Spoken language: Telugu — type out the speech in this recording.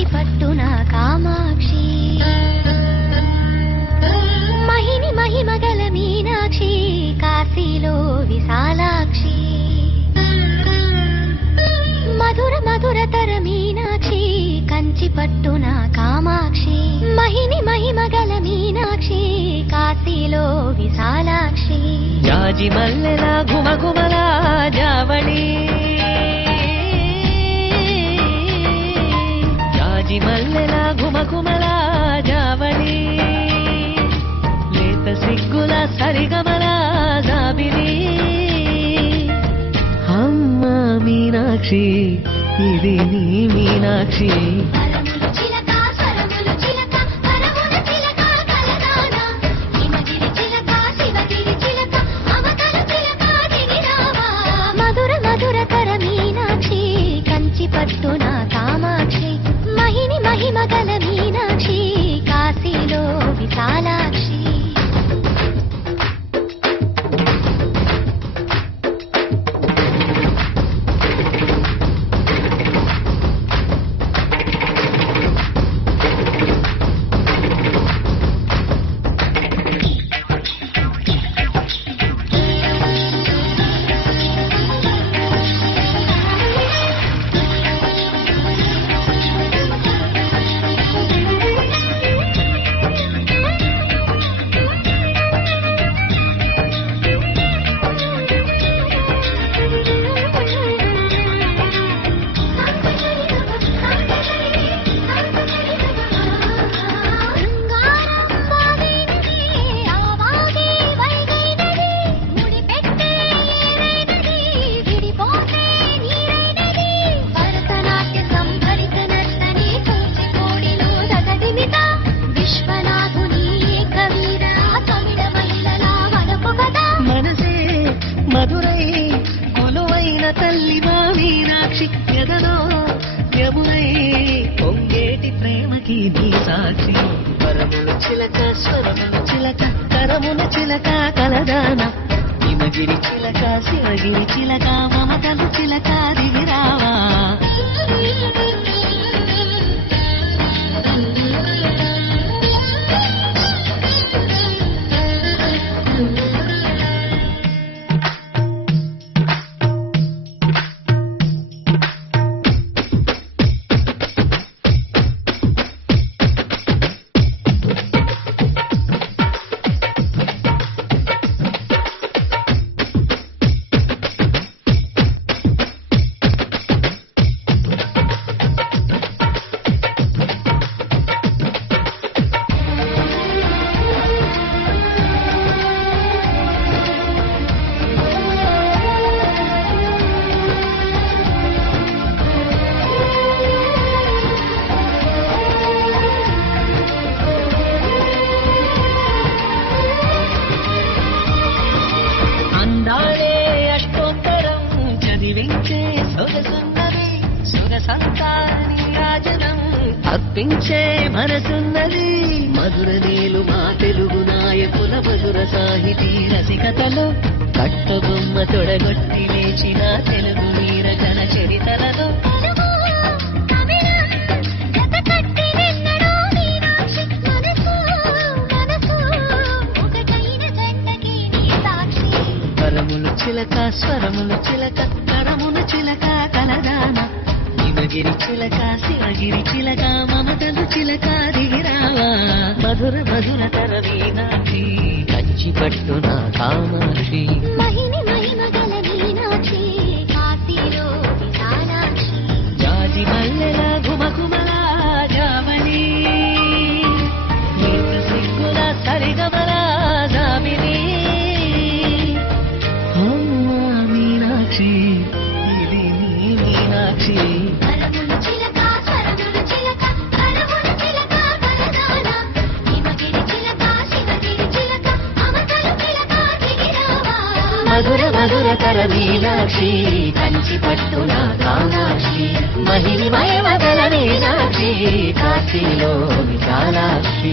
కంచి పట్టున కామాక్షి మహిని మహిమగల మీనాక్షి కాశీలో విశాలాక్షి మధుర మధురతర మీనాక్షి కంచి పట్టున కామాక్షి మహిని మహిమగల మీనాక్షి కాశీలో విశాలాక్షి జాజి మల్లెల ఘుమఘుమల జావళి జాజి మల్లెల ఘుమఘుమల జావళి లేత సిగ్గుల సరిగమల జాబిలి అమ్మ మీనాక్షి ఇది నీ మీనాక్షి పట్టున కామాక్షి మహిని మహిమగల మీనాక్షి కాశీలో విశాలాక్షి మధురై కొలువైన తల్లి మా మీనాక్షి ఎదలో యమునై పొంగేటి ప్రేమకి నీ సాక్షి పరములు చిలక స్వరములు చిలక కరమున చిలక కలదాన హిమగిరి చిలక శివగిరి చిలక మమతలు చిలక దిగిరావా అర్పించే మనసున్నది మధుర నీలు మా తెలుగు నాయకుల మధుర సాహితీ రసికతలో కట్టబొమ్మ తొడగొట్టి లేచిన తెలుగు వీర జన చరితలలో కరములు చిలక స్వరములు చిలక కరమును చిలక కలదాన హిమగిరి చిలక శివగిరి చిలక మమతలు చిలక దిగిరావా మధుర మధుర తర మీనాక్షి కంచి పట్టున కామాక్షి మహిని మహిమగల మీనాక్షి కాశీలో విశాలాక్షి జాజి మల్లెల ఘుమఘుమల జావళి లేత సిగ్గుల సరిగమల జాబిలి అమ్మ మీనాక్షి ఇది నీ మీనాక్షి మధుర మధుర తర మీనాక్షి కంచి పట్టున కామాక్షి మహిమయ మగల మీనాక్షి కాశీలో విశాలాక్షి